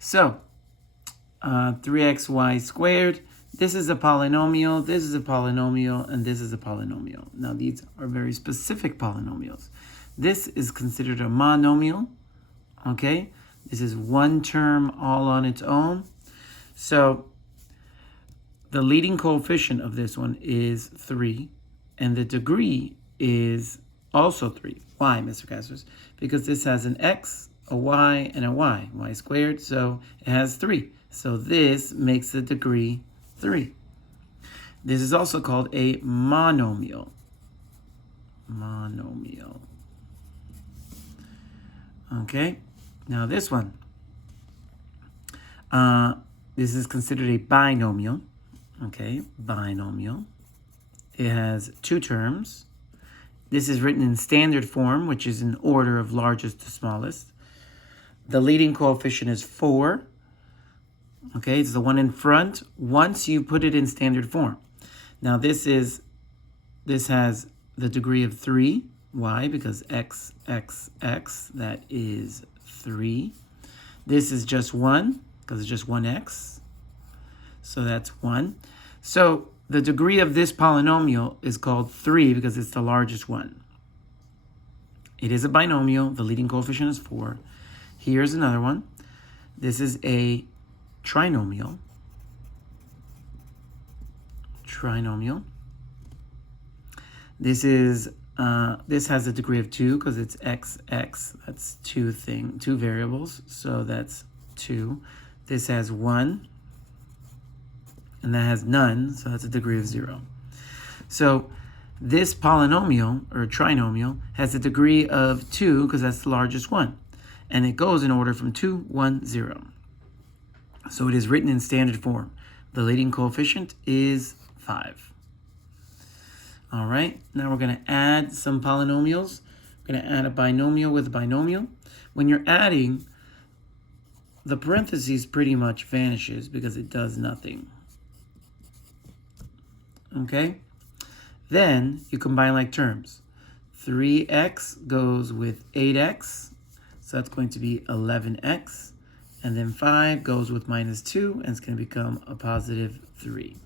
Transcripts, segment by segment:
So 3xy squared, this is a polynomial, this is a polynomial, and this is a polynomial. Now these are very specific polynomials. This is considered a monomial, okay? This is one term all on its own. So the leading coefficient of this one is 3, and the degree is also 3. Why, Mr. Castros? Because this has an x, a y, and a y squared, so it has 3. So this makes the degree 3. This is also called a monomial. Monomial. Okay, now this one. This is considered a binomial. Okay, binomial. It has 2 terms. This is written in standard form, which is in order of largest to smallest. The leading coefficient is 4. Okay, it's the one in front once you put it in standard form. Now this has the degree of 3. Why? Because x, that is 3. This is just 1, because it's just 1x. So that's 1. So the degree of this polynomial is called 3 because it's the largest one. It is a binomial. The leading coefficient is 4. Here's another one. This is a trinomial. Trinomial. This has a degree of 2 because it's x. That's two variables. So that's 2. This has 1. And that has none, so that's a degree of 0. So this polynomial, or trinomial, has a degree of 2 because that's the largest one. And it goes in order from 2, 1, 0. So it is written in standard form. The leading coefficient is 5. All right, now we're going to add some polynomials. We're going to add a binomial with a binomial. When you're adding, the parentheses pretty much vanishes because it does nothing. Okay, then you combine like terms. 3x goes with 8x, so that's going to be 11x. And then 5 goes with minus 2, and it's going to become a positive 3.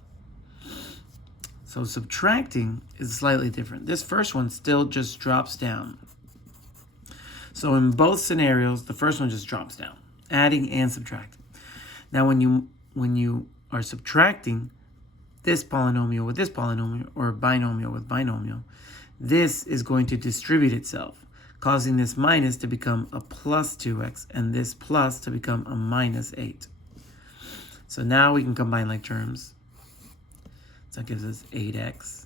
So subtracting is slightly different. This first one still just drops down. So in both scenarios, the first one just drops down, adding and subtracting. Now when you are subtracting this polynomial with this polynomial, or binomial with binomial, this is going to distribute itself, causing this minus to become a plus 2x and this plus to become a minus 8. So now we can combine like terms. So that gives us 8x,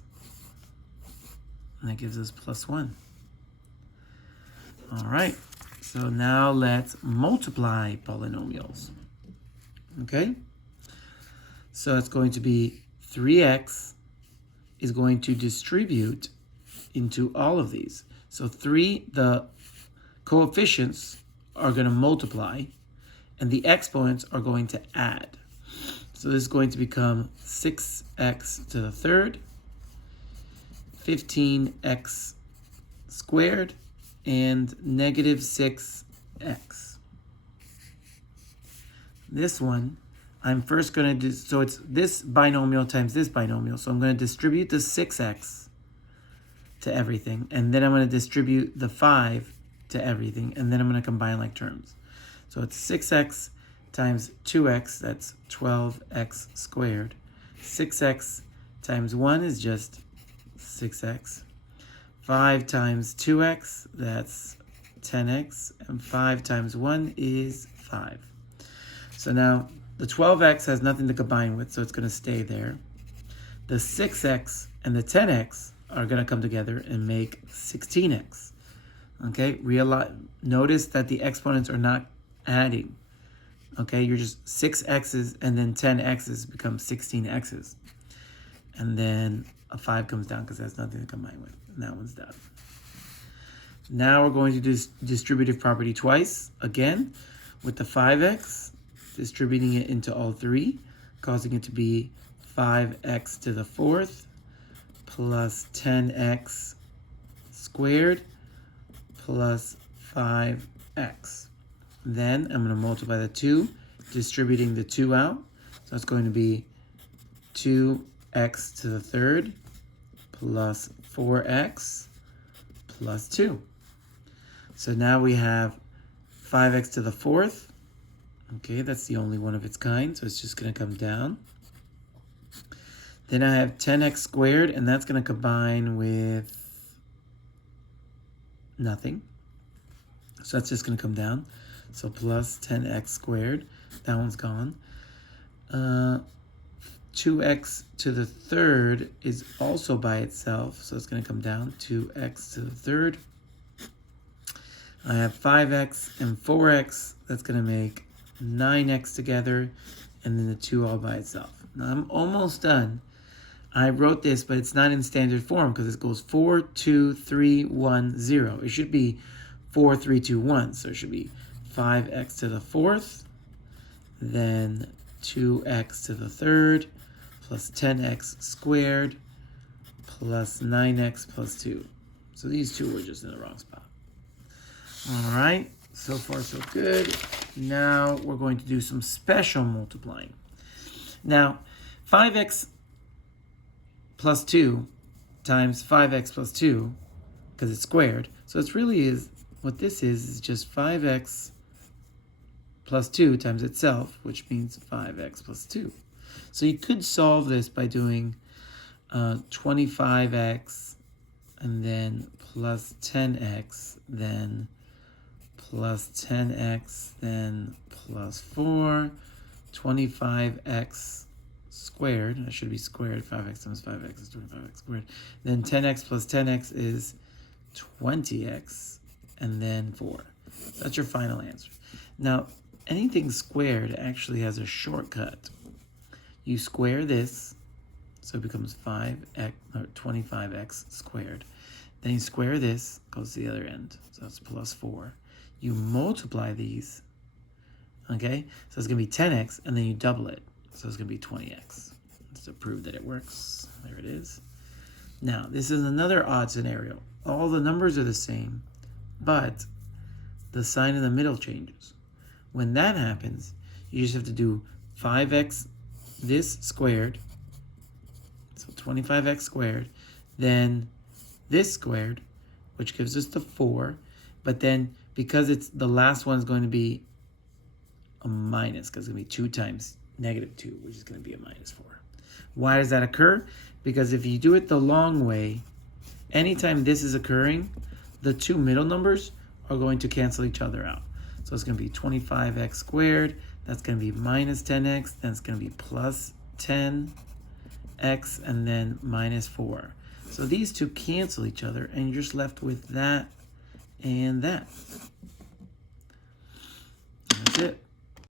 and that gives us plus 1. All right, so now let's multiply polynomials. Okay, so it's going to be 3x is going to distribute into all of these. So the coefficients are going to multiply, and the exponents are going to add. So this is going to become 6x to the third, 15x squared, and negative 6x. This one, I'm first going to do, so it's this binomial times this binomial. So I'm going to distribute the 6x to everything, and then I'm going to distribute the 5 to everything, and then I'm going to combine like terms. So it's 6x times 2x, that's 12x squared. 6x times 1 is just 6x. 5 times 2x, that's 10x, and 5 times 1 is 5. So now the 12x has nothing to combine with, so it's going to stay there. The 6x and the 10x are going to come together and make 16x. Okay, notice that the exponents are not adding. Okay, you're just 6x's and then 10x's become 16x's. And then a 5 comes down because that's nothing to combine with. And that one's done. Now we're going to do distributive property twice. Again, with the 5x, distributing it into all three, causing it to be 5x to the fourth plus 10x squared plus 5x. Then I'm going to multiply the 2 distributing the 2 out. So it's going to be 2x to the third plus 4x plus 2. So now we have 5x to the fourth. Okay, that's the only one of its kind, so it's just going to come down. Then I have 10x squared, and that's going to combine with nothing. So that's just going to come down. So plus 10x squared. That one's gone. 2x to the third is also by itself, so it's going to come down. 2x to the third. I have 5x and 4x. That's going to make 9x together, and then the 2 all by itself. Now I'm almost done. I wrote this, but it's not in standard form because it goes 4, 2, 3, 1, 0. It should be 4, 3, 2, 1. So it should be 5x to the fourth, then 2x to the third, plus 10x squared, plus 9x plus 2. So these two were just in the wrong spot. All right, so far so good. Now we're going to do some special multiplying. Now, 5x plus 2 times 5x plus 2, because it's squared. So it's really is, what this is just 5x plus 2 times itself, which means 5x plus 2. So you could solve this by doing 25x and then plus 10x, then plus 10x, then plus 4, 25x squared. That should be squared. 5x times 5x is 25x squared. Then 10x plus 10x is 20x, and then 4. That's your final answer. Now, anything squared actually has a shortcut. You square this, so it becomes 5x or 25x squared. Then you square this, goes to the other end, so that's plus 4. You multiply these, okay? So it's going to be 10x, and then you double it. So it's going to be 20x. Just to prove that it works. There it is. Now, this is another odd scenario. All the numbers are the same, but the sign in the middle changes. When that happens, you just have to do 5x this squared, so 25x squared, then this squared, which gives us the 4, but then because it's the last one is going to be a minus, because it's going to be 2 times negative 2, which is going to be a minus 4. Why does that occur? Because if you do it the long way, anytime this is occurring, the two middle numbers are going to cancel each other out. So it's going to be 25x squared, that's going to be minus 10x, then it's going to be plus 10x, and then minus 4. So these two cancel each other, and you're just left with that and that. That's it.